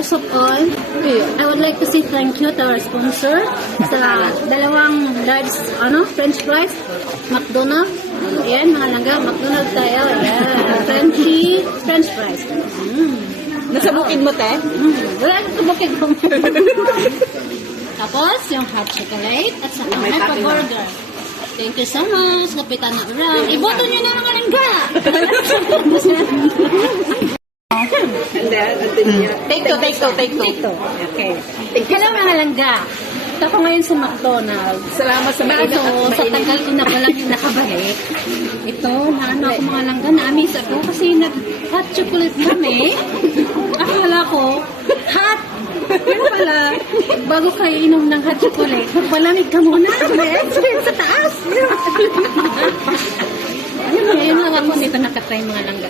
First of all, I would like to say thank you to our sponsor sa dalawang large French fries, McDonald's. Ayan, mga langga, McDonald's tayo. Ayan, French fries. Nasa bukid mo, te? Wala sa bukid mo. Tapos, yung hot chocolate at saka may pa-burger. Thank you so much, Kapitan na Urang. Iboto nyo na mga langga. Take two. Okay. Hello mga langga. Ito ako ngayon sa McDonald's. Salamat sa Bago sa tagal ko na palang yung nakabalik. Ito, naano ako mga langga, na-amaze ako kasi nag-hot chocolate kami. Akala ko, hot. Pero pala, bago kayo inom ng hot chocolate, magpalamig ka muna. Experience sa taas. Ngayon lang ako dito nakatry mga langga.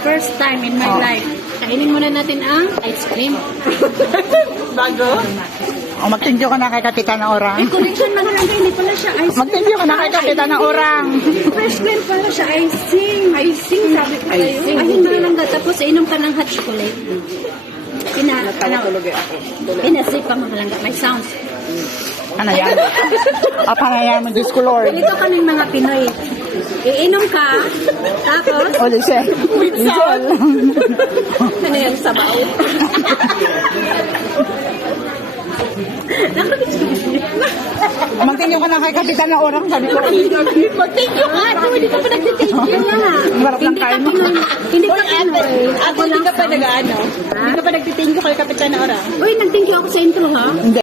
First time in my life. Kainin muna natin ang ice cream. Bago? Mag-thank you ka na kay Kapitan ng Orang. Correction mga langga, hindi pala siya ice cream. Mag-thank you ka na kay Kapitan ng Orang. Fresh cream pala siya, icing. Icing, sabi ko kayo. Ay, mga langga. Tapos, inom ka ng hot chocolate. Pinasip pa mga langga. May sounds. Ano yan? Panayam mo, Diyos ko Lord. Ganito kaming mga Pinoy. Iinom ka, tapos, O, Lise. Lise. Ano yung sabaw? Mag-thank you ka na kay Kapitan ng Orang. Sabi ko, mag-thank you ka. Hindi ka pa nag-thank you na. marap lang kain mo. Hindi ka Pinoy. Ate, hindi ka pa nag-ano? Hindi ka pa nagtitingo kay Kapitan na Orang? Uy, nag-thank you ako sa intro, ha? Hindi.